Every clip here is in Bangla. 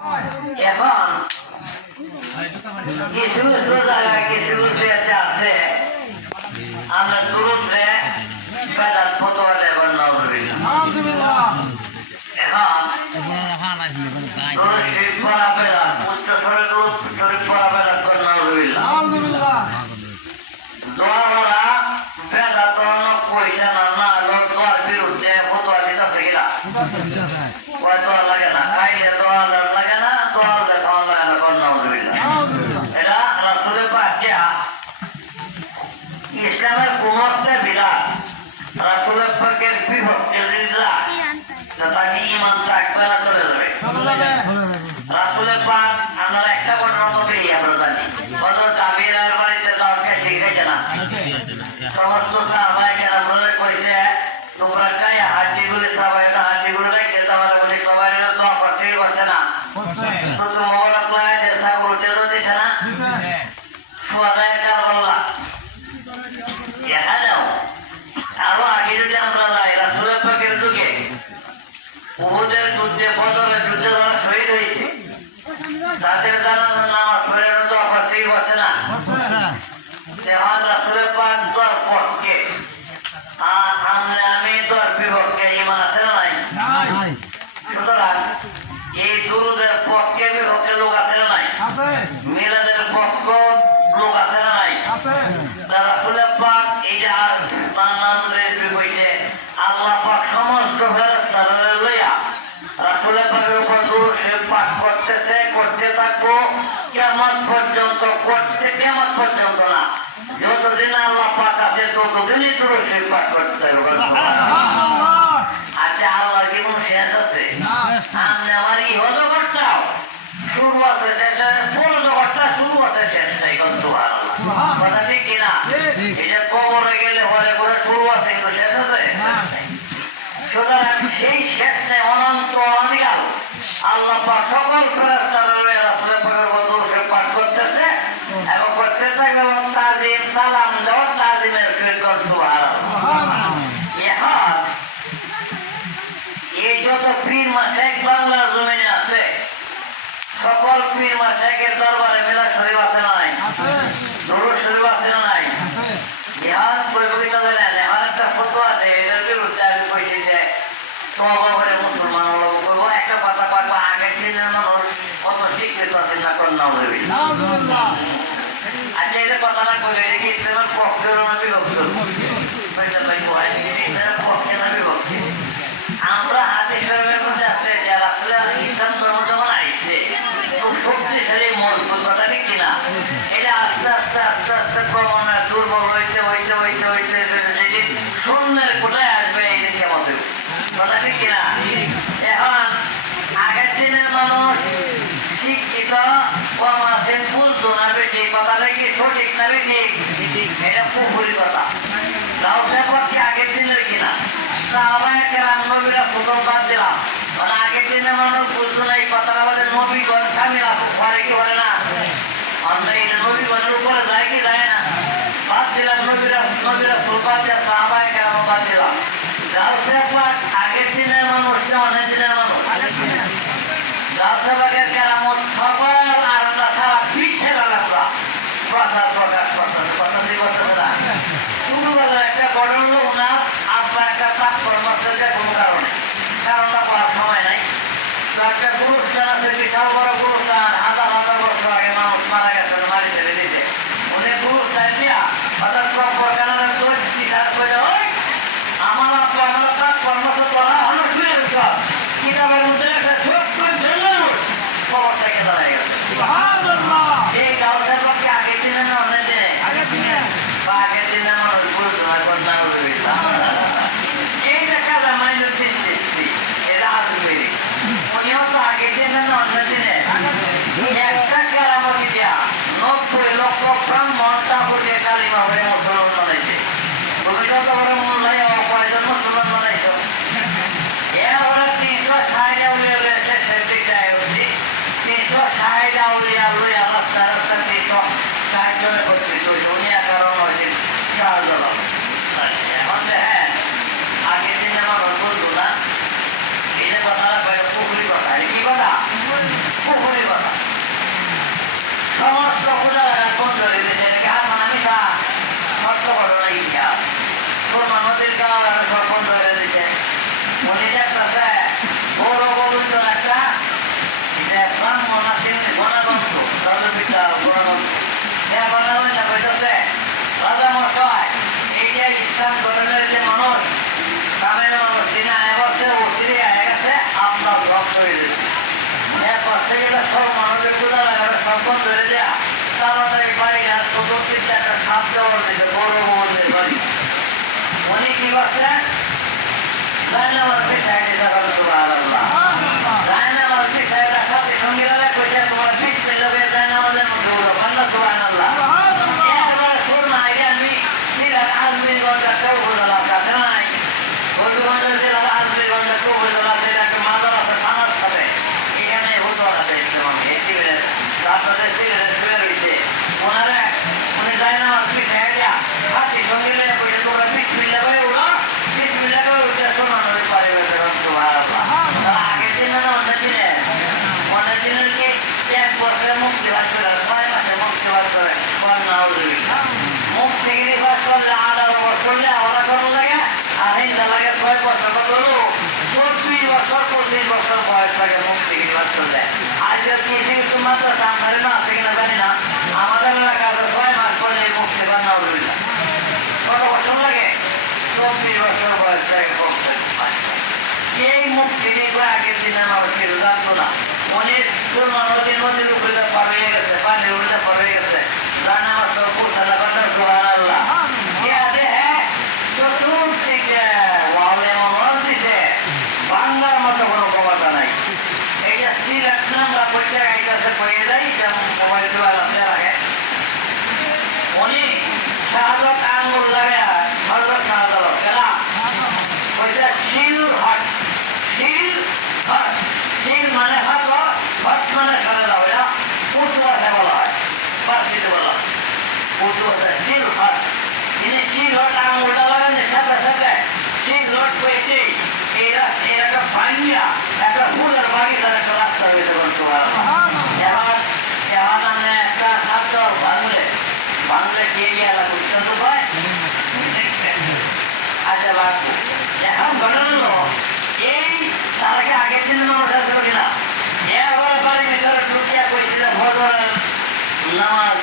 এখন কিছু কিছু জায়গায় কিছু কিছু আছে আমরা দূরত্বে বেদাত ফতোয়া দেবেন এখন দূর শরীফ পড়া বেদাত উচ্চ স্বরে দূর শরীফ পড়া বেদাত আলহামদুলিল্লাহ দোয়া বলা বেদাত পয়সা না না দোয়ার বিরুদ্ধে ফতোয়া দিতেছে কিনা ওই দোয়া লাগে না খাইলে দোয়া লাগে না দোয়া দেখানো লাগে না আলহামদুলিল্লাহ এটা রাসূলের পাকিয়া ইসলামের কোন একটা বিধান রাসূলের পাকের বিপক্ষে যদি যায় তাকে ঈমান থাকবে না চলে যাবে রাসূলের পাক আপনারা একটা ঘটনা তো পেয়ে আমরা জানি হযরত জাবিরের বাড়িতে তাকে শিখাইছে না সমস্ত সাহাবায়ে কেরাম বলে কইছে তোমরা কায় হাড্ডিগুলি সাহাবায়ে হাড্ডিগুলি রেখে তোমরা বলে সবাই দোয়া করতে বসে না তো তোমরা কয় যে সাহাবা উঠে দিছে না সুয়াদায়ে কারবালা এখানেও আরো আগে যদি আমরা যাই রাসূলের পাকের যুগে উহুদের যুদ্ধে বদরের যুদ্ধে যারা শহীদ হয়েছে তাদের জানাজার নামাজ পড়ে তো অবশ্যই বসে না তেমন রাসূলের পাক দোয়ার পক্ষে আর আমি দোয়ার বিপক্ষে ঈমান আছে না নাই সুতরাং এই দুরুদের পক্ষে বিপক্ষে লোক আছে না নাই মিলাদের পক্ষ লোক আছে না নাই রাসূলের পাক এই যে নাম রেজবি কইছে আল্লাহ পাক সমস্ত ফেরেশতাদের লইয়া রাসূলের পাকের উপর দরুদ শরীফ পাঠ করতেছে করতে থাকবো কিয়ামত পর্যন্ত কিয়ামত পর্যন্ত না যতদিন আল্লাহ পাক আছে ততদিনই দরুদ শরীফ পাঠ করতে হবে সুবহানাল্লাহ। আচ্ছা আল্লাহর কি কোনো শেষ আছে আমি আমার ইহদ করতাম শুরু আছে শেষ পুরো জগৎটা শুরু আছে শেষ নাই সুবহানাল্লাহ কথা ঠিক কিনা এই যে কবরে গেলে হলে করে শুরু আছে কিন্তু শেষ আছে সুতরাং সেই শেষ নেই অনন্ত অনাদিকাল আল্লাহ পাক সকল ফেরেশতারা রাসূলের পাকের উপর দরুদ শরীফ পাঠ করতেছে এবং করতে থাকবে এবং তাজিম সালাম দেওয়া তাজিমের সহিত সুবহানাল্লাহ। এখন এই যত পীর মাশায়েখ বাংলার জমিনে আছে সকল পীর মাশায়েখের দরবারে মিলাদ শরীফ আছে না নাই দরুদ শরীফ আছে না নাই ইহার পরিবর্তিত জানেন এমন একটা ফতোয়া আছে এটার বিরুদ্ধে আমি কইছি যে তওবা করে মুসলমান হলো কইব একটা কথা কইব আগের দিনের মানুষ কত শিক্ষিত আছে না কোন নাম দেবে আচ্ছা এই যে কথাটা কইলে এটা কি ইসলামের পক্ষে না বিপক্ষে ইসলামের পক্ষে না বিপক্ষে আমরা হাদিস শরীফের মধ্যে আছে যে রাসূল ইসলাম ধর্ম যখন আইছে খুব শক্তিশালী মজবুত কথা ঠিক কিনা এটা আস্তে আস্তে আস্তে আস্তে ক্রমান্বয়ে দুর্বল হইতে হইতে হইতে হইতে যেদিন শূন্যের কোটায় আসবে এই দিন কেমন কথা ঠিক কিনা এখন আগের দিনের মানুষ শিক্ষিত কম আছে বুঝতো না বেশি কথাটা কি সঠিক না বেশি এটা পুকুরি কথা গাউসের পক্ষে আগের দিনের কিনা সাহাবায়ে কেরাম নবীরা সুযোগ বাদ দিলাম মানে আগের দিনের মানুষ বুঝতো না এই কথাটা বলে নবীগণ স্বামীরা ঘরে কি বলে না আমরা এই নবীগণের উপরে যায় কি যায় না বাদ দিলাম নবীরা ফুল বাদ দিয়া সাহাবায়ে কেরাম বাদ দিলাম গাউসের পর আগের দিনের মানুষ অনেক দিনের মানুষ গাউসের পক্ষের কেরামত সকল আর সারা বিশ্বের আলাদা প্রচার প্রকাশ করতেছে কথা দিয়ে করতেছে না ছোটবেলার একটা বড় লোক না আব্বা একটা চাপ কর্মস্থ যে কোনো কারণে করে দিচ্ছে এরপর থেকে সব মানুষের গুলা লাগাবে সব ধরে দেয়া তাড়াতাড়ি বাড়ি আর চতুর্থীতে একটা খাপ দেওয়ার দিকে বড় বউদের বাড়ি উনি কি করছে জায়নামাজ পিছায় দিতে পারো সুবহানাল্লাহ জায়নামাজ পিছায় রাখা সঙ্গে রাখা কইছে তোমার পিছ মিলবে জায়নামাজের মধ্যে উড়ো বান্না সুবহানাল্লাহ এরপরে সুরনা আমি সিরাত আজমিরগঞ্জের চৌহুদলা কাছে নাই বন্ধুগঞ্জের জেলার আজমিরগঞ্জের চৌহুদলা যেটাকে মাদ্রাসা থানার সাথে এখানে হতো আছে ইসলাম এই সিলেট আপনাদের সিলেট শুয়ে রয়েছে ওনারা উনি জায়নামাজ পিছায় দেয়া হাতি সঙ্গে লেগে কইছে তোমরা পিছ মিলবে উড়ো পিছ মিলবে উঠে শোনো নদী পারে গেছে সুবহানাল্লাহ আগের দিনে না অনেক দিনের কি এক বছরে মুক্তি বাস করে 6 মাসে মুক্তি বাস করে মুক্তি গিরি বাস করলে 18 বছর করলে আমরা করবো লাগে আর হিন্দা লাগে 6 বছর করলো 24 বছর 25 বছর বয়স লাগে মুক্তি গিরি বাস করলে আজকে কি মাত্র সামনে না আছে কিনা জানি না আমাদের এলাকাতে 6 মাস করলে মুক্তি বান্না উঠবে কত বছর লাগে 24 বছর বয়স লাগে এই মুক্তি নিয়ে আগের দিনে আমার কেউ জানতো না অনেক নদীর মধ্যে উপরে পার হয়ে গেছে পানির উল্টা পার হয়ে গেছে রান্না আমার সব পুষালা বান্দার সুবহানাল্লাহ চতুর্দিকে ওয়ালে মন দিছে বাংলার মতো কোনো ক্ষমতা নাই এটা সিলেট নাম্বার পড়তে গাইতেছে পড়ে যায় মোবাইল দেওয়ার আছে আগে উনি শাহাদত আঙ্গুল লাগে হজরত শাহাদত কেনা ওইটা শিল হট শিল হট শিল মানে হাত হট মানে সারা দাও এটা উর্দু ভাষায় বলা হয় ফার্সিতে বলা হয় উর্দু ভাষায় শিল হট তিনি শিল হট আঙুলটা লাগানোর সাথে সাথে শিল হট পেয়েছে এরা একটা ভাঙিয়া একটা ফুলের বাগিচার একটা রাস্তা হয়েছে বলতে পারো এখন আমি একটা শব্দ বাংলা কে গিয়ে বুঝতে তো পায় আচ্ছা বাবু এখন ঘটনা হলো এই তারাকে আগের দিন মানুষ আসলো কিনা এরপরে বাড়ি ভিতরে ঢুকিয়া করেছিল ভোরের নামাজ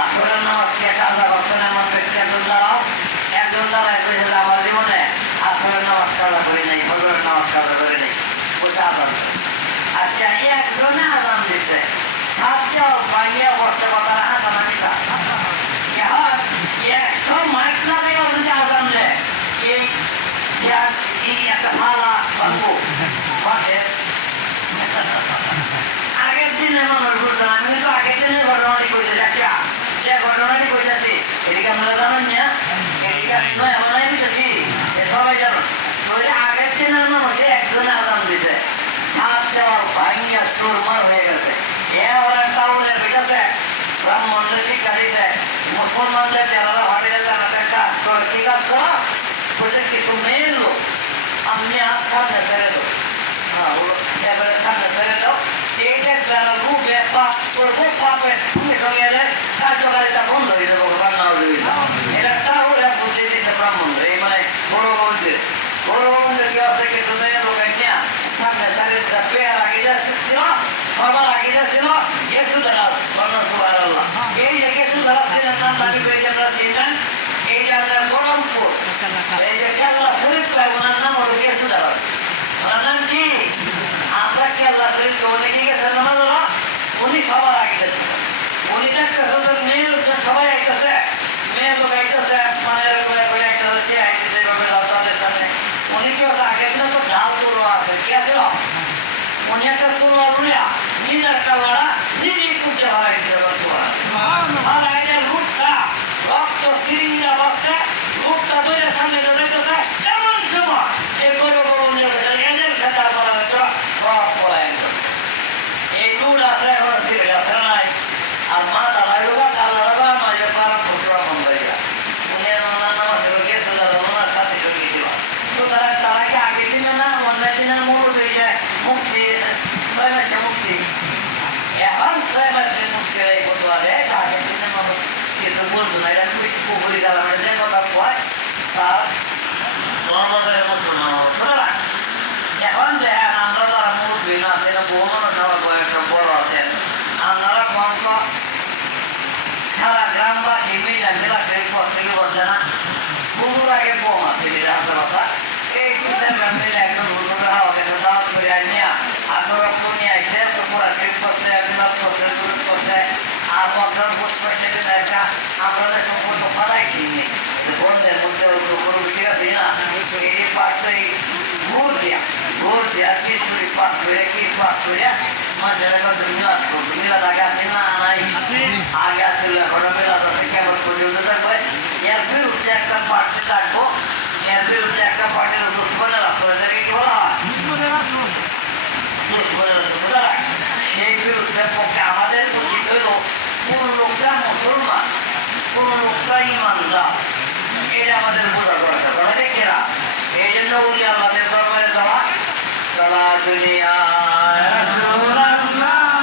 আসরের নামাজ কে কাজা করছেন আমার ব্যক্তি একজন দাঁড়ায় করেছিল আমার জীবনে আসরের নামাজ কাজা করি নাই ভোরের নামাজ কাজা করে নেই ওটা আজান আচ্ছা একজনে আজান দিচ্ছে সাতটাও বাইরে বসতে কথা হাতা না কিনা এখন 100 মাইক না থেকে যদি আজান দেয় এই একটা মালা ভাঙবো আগের দিনে মানুষ বুঝতাম আমি কিন্তু আগের দিনের ঘটনাটি করেছি দেখা যে ঘটনাটি করেছি এদিকে আমরা জানেন না এদিকে নয় আমরা বুঝেছি সবাই জানো ওই আগের দিনের মানুষ একজনে আজান দিতে হাত দেওয়ার ভাঙিয়া চোরমার হয়ে গেছে এবার টাউনের বেটাতে ব্রাহ্মণদের শিক্ষা দিতে মুসলমানদের যারা হাটিতে জানাতে কাজ করে কি কাজ করা বলছে কিছু মেয়ের লোক আপনি সামনে ফেলে দাও এবারে সামনে ফেলে দাও এইটা যারা রূপে পাপ করবো পাপের সঙ্গে সঙ্গে কার্যকারিতা বন্ধ হয়ে যাবো রান্না হয়ে যাবো এটা তাহলে বুঝে দিতে ব্রাহ্মণদের এই মানে বড় মন্দির কি আছে কিছু মেয়ের লোক নিয়ে সামনে চারিদিকটা পেয়ার আগে যাচ্ছিল সবার আগে যাচ্ছিল গেছু দাঁড়াল সুবহানাল্লাহ এই যে গেছু দাঁড়াল ছিলেন নাম দাবি করে আমরা চিনলেন এই যে আপনার গরমপুর এই যে কেল্লা শরীফ ওনার নাম হলো গেছু দাঁড়াল ওনার নাম কি আমরা কেল্লা শরীফ উনি কি গেছেন নামাজ উনি সবার আগে যাচ্ছিল উনি দেখতেছে মেয়ে লোক সবাই আইতেছে মেয়ে লোক আইতেছে মানে আইতেছে সে আইতেছে তাদের সামনে উনি কি হতো আগের দিনে তো ঢাল পুরো আছে কি আছে উনি একটা পুরো রুড়িয়া নিজের কালারা নিজেই কুটে ভাড়া দিতে পারতো লুটটা রক্ত সিরিঞ্জা বাসছে লুটটা ধরে সামনে যেতেছে এমন সময় এই গরু এদের খেতা করা হয়েছিল সব পড়ায় এই লুট আছে এখন সিরিজ আছে নাই আর মা তারা লোকা কালা লোকা মাঝে পারা ফুটরা মন হয়ে যায় উনি নামাজ গেছে ওনার সাথে সঙ্গে ছিল তো তারাকে আগের দিনে না অন্য দিনের মোড় হয়ে যায় মুক্তি 6 মাসে মুক্তি এখন 6 মাসে মুক্তি হয়ে করতে পারে আগের দিনে মানুষ কিন্তু বলতো না এটা খুবই পুকুরি কালামে যে কথা কয় তার ধর্মদের মুসলমান সুতরাং এখন দেখেন আমরা যারা মুরব্বী না সেটা বহু মানুষ আমার বয়সটা বড় আছেন আপনারা কম করে মাঝে একটা মিলাদ করবো মিলাদ আগে আছে না নাই আগে আসলে এখনো মিলাদ আছে কেমন পর্যন্ত থাকবে এর বিরুদ্ধে একটা পার্টি থাকবো এর বিরুদ্ধে একটা পার্টির দুশ্মনের রাষ্ট্রদের কি বলা হয় দুশ্মনের সুতরাং সেই বিরুদ্ধে পক্ষে আমাদের উচিত হইল কোন লোকটা মুসলমান কোন লোকটা ইমানদার এটা আমাদের বোঝা দরকার তবে কেরা এই জন্য উনি আল্লাহের দরবারে যাওয়া তারা যদি